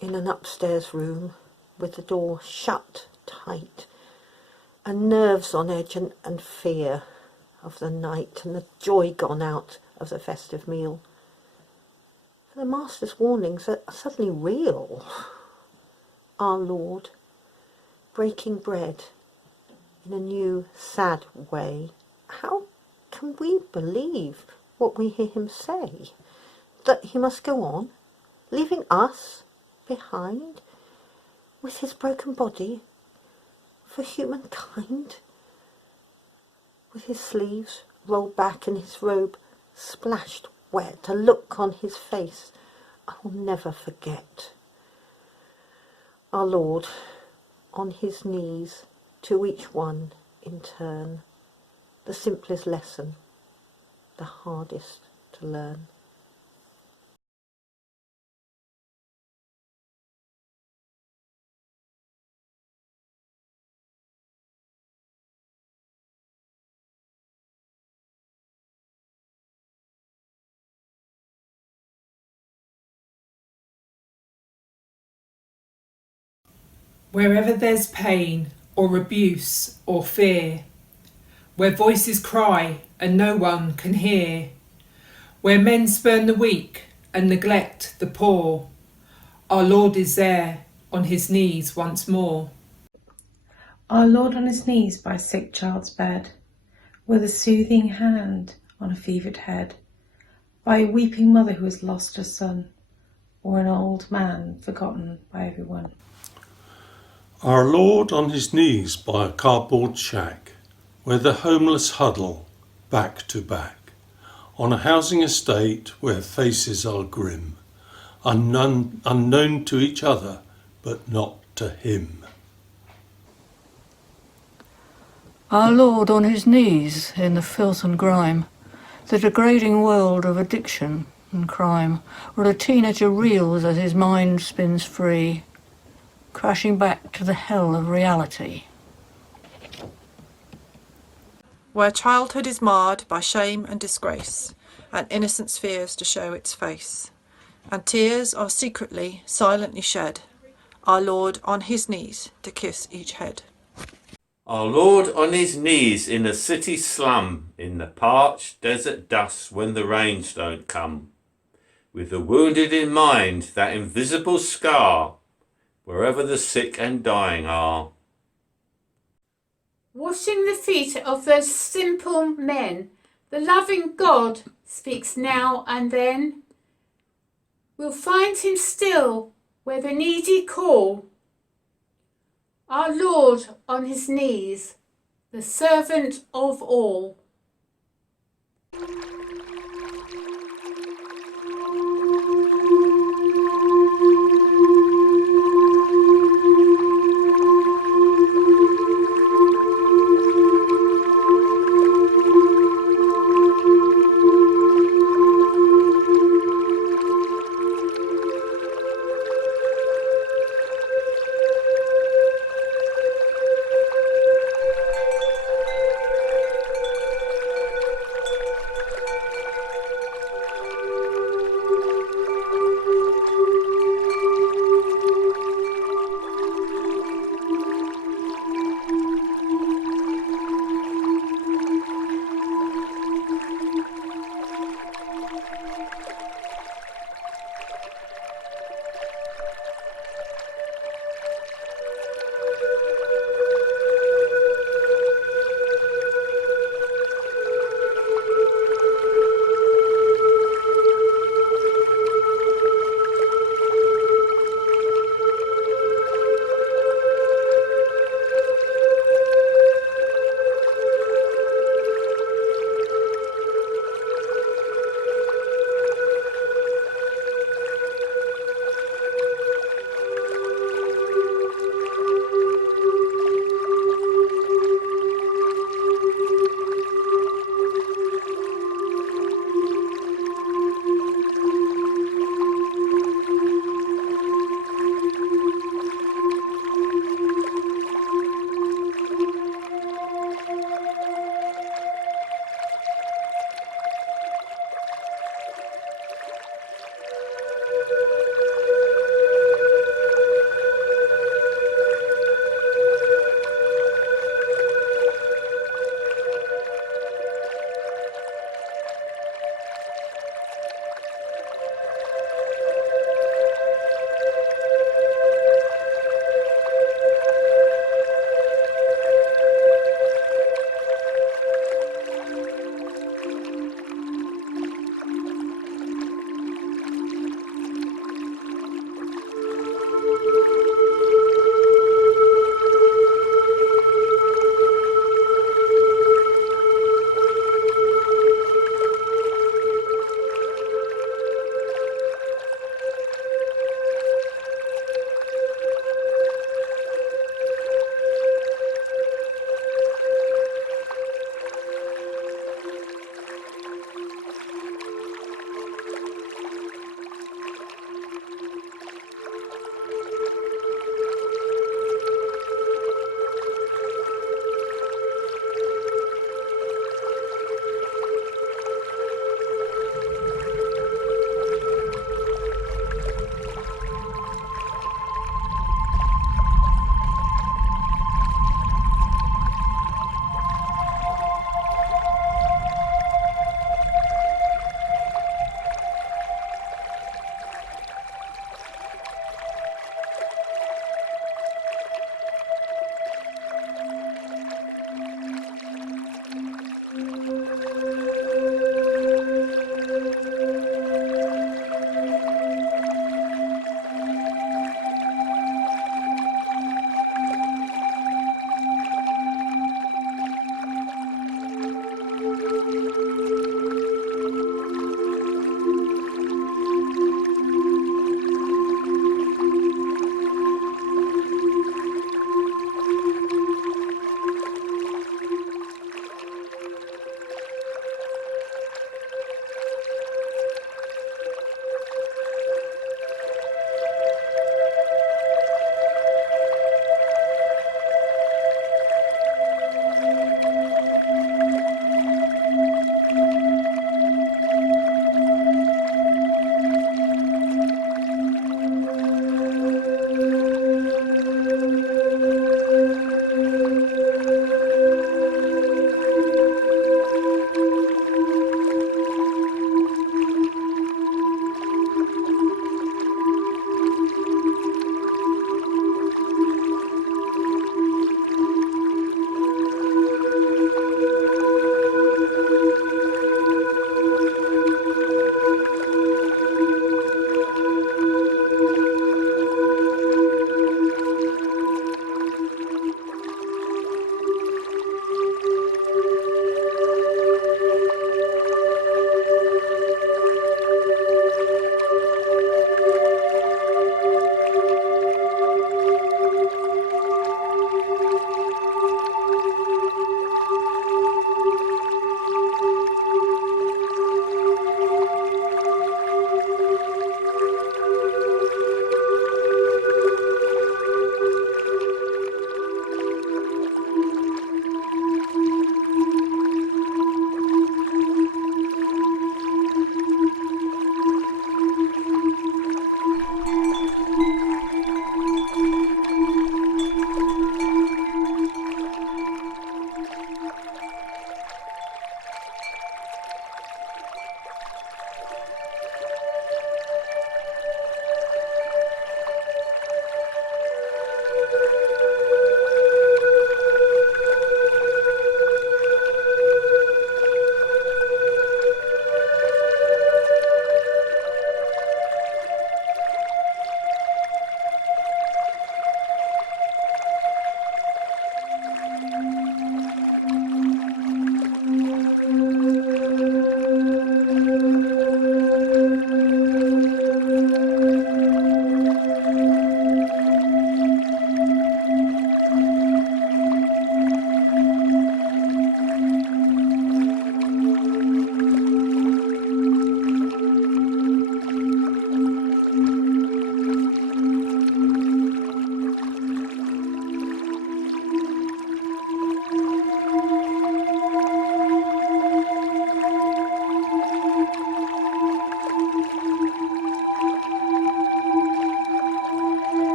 in an upstairs room with the door shut tight, and nerves on edge and fear of the night and the joy gone out of the festive meal. For the Master's warnings are suddenly real. Our Lord, breaking bread in a new, sad way, how can we believe what we hear him say? That he must go on, leaving us behind with his broken body for humankind, with his sleeves rolled back and his robe splashed wet, a look on his face I will never forget. Our Lord, on his knees, to each one in turn, the simplest lesson, the hardest to learn. Wherever there's pain or abuse or fear, where voices cry and no one can hear, where men spurn the weak and neglect the poor, our Lord is there on his knees once more. Our Lord on his knees by a sick child's bed, with a soothing hand on a fevered head, by a weeping mother who has lost her son, or an old man forgotten by everyone. Our Lord on his knees by a cardboard shack, where the homeless huddle back to back, on a housing estate where faces are grim, unknown to each other, but not to him. Our Lord on his knees in the filth and grime, the degrading world of addiction and crime, where a teenager reels as his mind spins free, crashing back to the hell of reality. Where childhood is marred by shame and disgrace, and innocence fears to show its face, and tears are secretly, silently shed, our Lord on his knees to kiss each head. Our Lord on his knees in a city slum, in the parched desert dust when the rains don't come, with the wounded in mind, that invisible scar, wherever the sick and dying are. Washing the feet of those simple men, the loving God speaks now and then. We'll find him still where the needy call. Our Lord on his knees, the servant of all.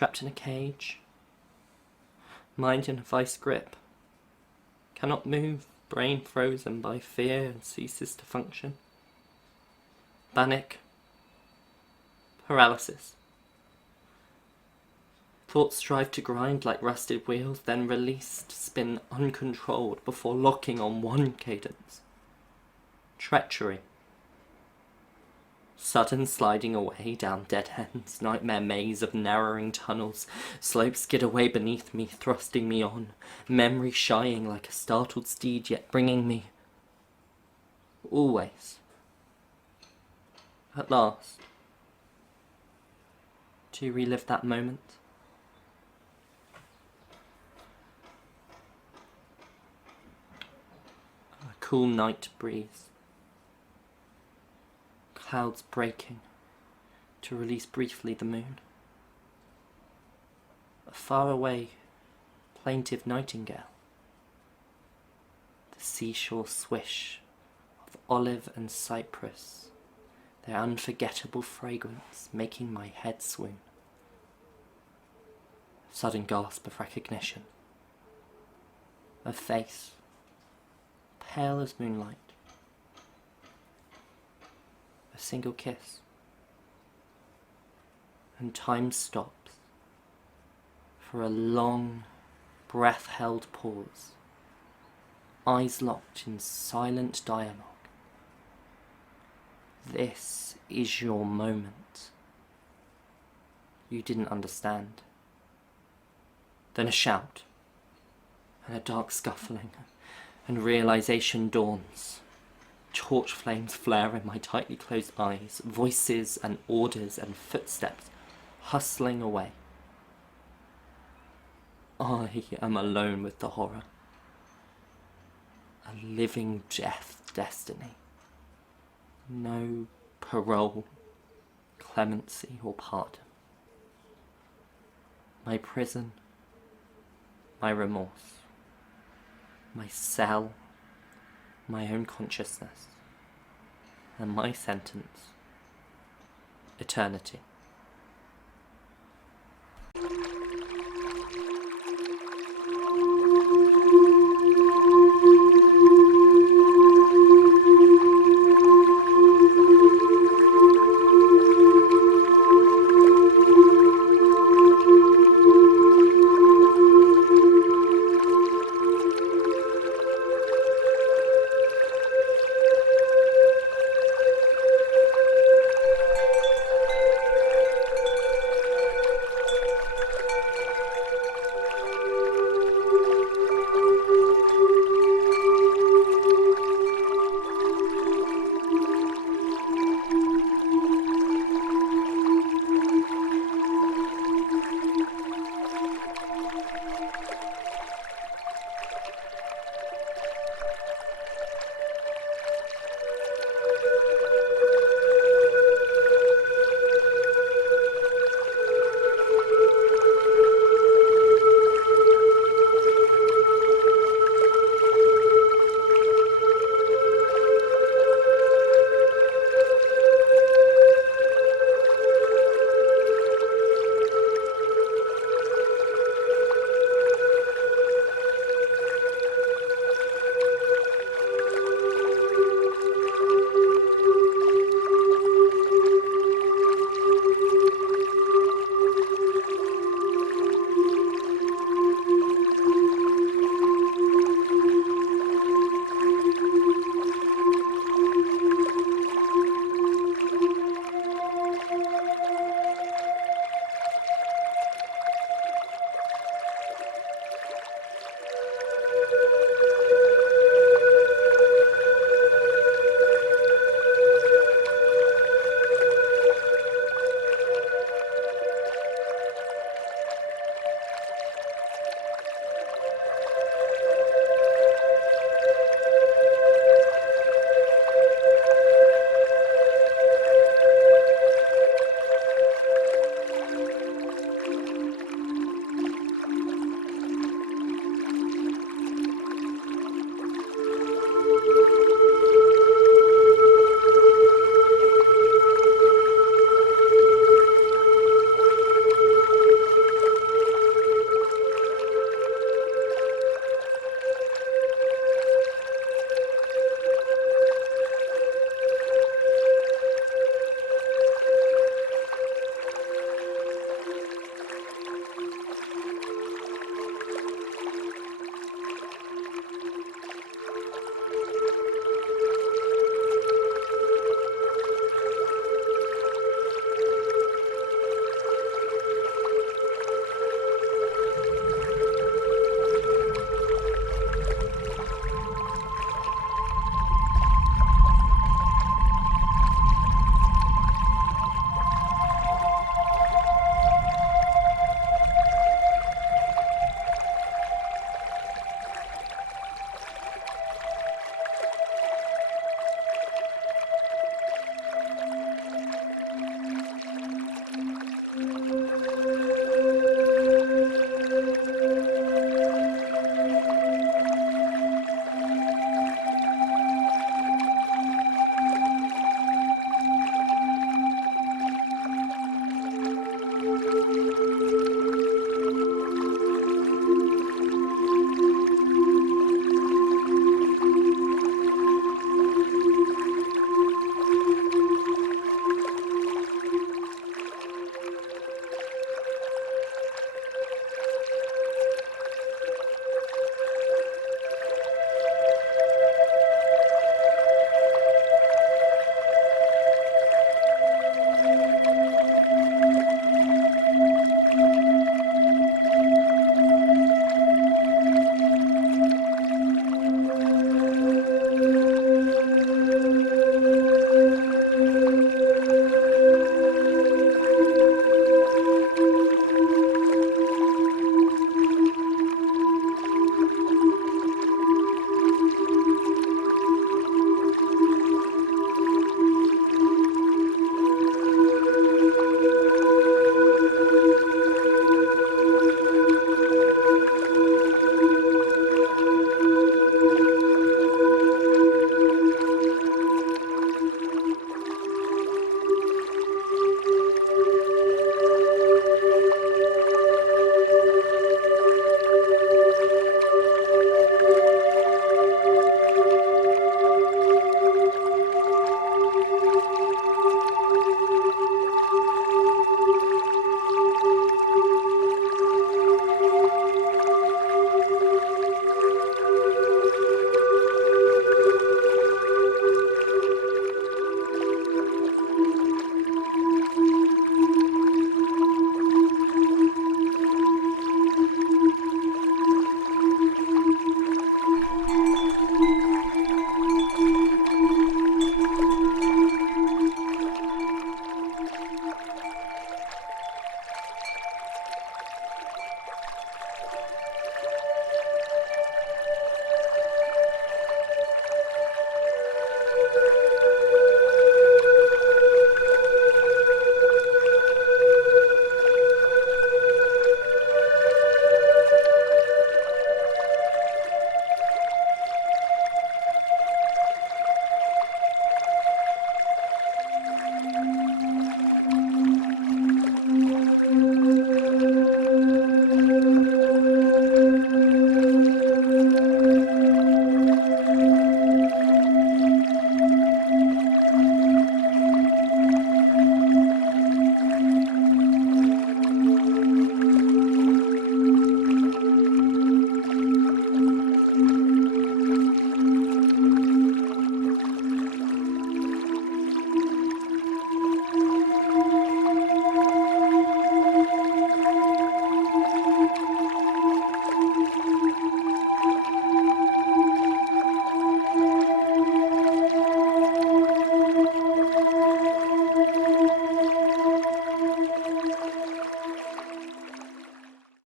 trapped in a cage, mind in a vice grip, cannot move, brain frozen by fear and ceases to function. Panic, paralysis. Thoughts strive to grind like rusted wheels, then released, spin uncontrolled before locking on one cadence. Treachery. Sudden sliding away down dead ends, nightmare maze of narrowing tunnels, slopes skid away beneath me, thrusting me on, memory shying like a startled steed, yet bringing me always, at last, to relive that moment. A cool night breeze. Clouds breaking to release briefly the moon. A faraway, plaintive nightingale. The seashore swish of olive and cypress, their unforgettable fragrance making my head swoon. A sudden gasp of recognition. A face, pale as moonlight. A single kiss, and time stops for a long, breath-held pause, eyes locked in silent dialogue. This is your moment. You didn't understand. Then a shout, and a dark scuffling, and realization dawns. Torch flames flare in my tightly closed eyes, voices and orders and footsteps hustling away. I am alone with the horror. A living death destiny. No parole, clemency or pardon. My prison, my remorse, my cell, my own consciousness, and my sentence, eternity.